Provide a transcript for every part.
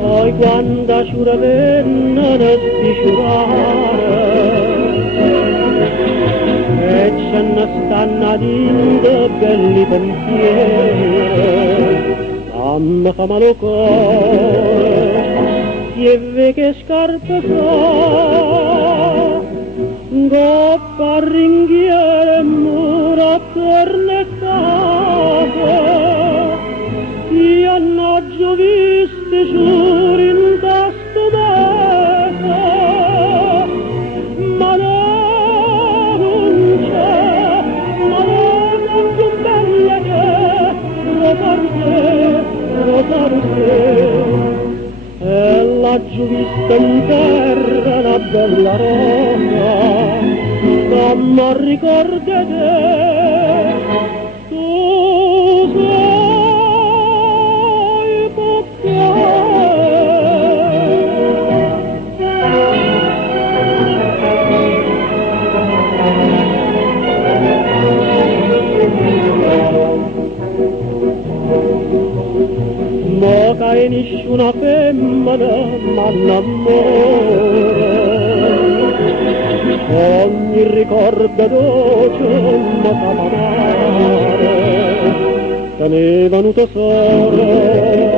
Poi quando sciuravenna ne spisciurare e ce ne stanno dinte belli pensieri, mamma fa male il cuore, si che scarpe fa, goppa a ringhiere e mura attorno a casa, io annoggio visti giuri in tasto mese, ma non c'è, ma non più bella che Rosario, e laggiù vista in terra una bella rosa, che mi ricorda te, tu sei mo che nessuna femmina m'annamora, ogni ricordo dolce mi fa amare, te ne è venuto sole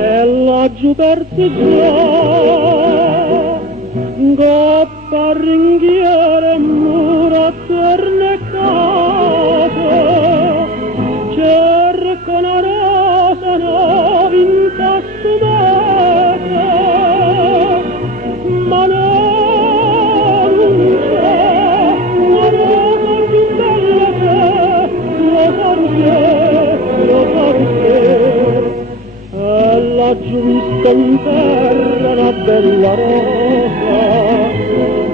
e laggiù persi già, goppa a ringhiere e mura attorno a casa, cerco una rosa nuova in tasto mese, ma non c'è una rosa più bella che lo farò, e laggiù vista in terra una bella rosa,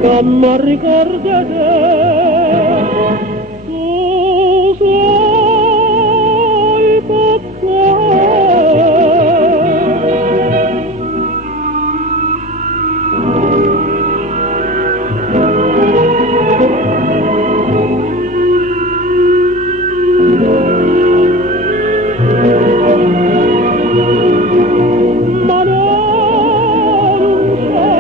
che mi ricorda te, tu sei papà. Ma non c'è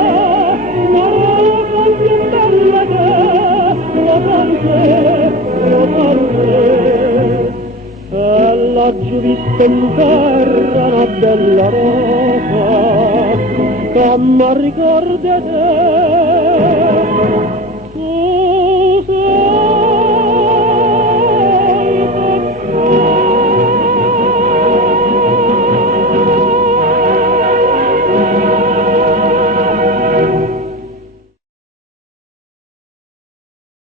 una rosa più bella che lo farò, e laggiù vista in terra una bella rosa, che mi ricorda te,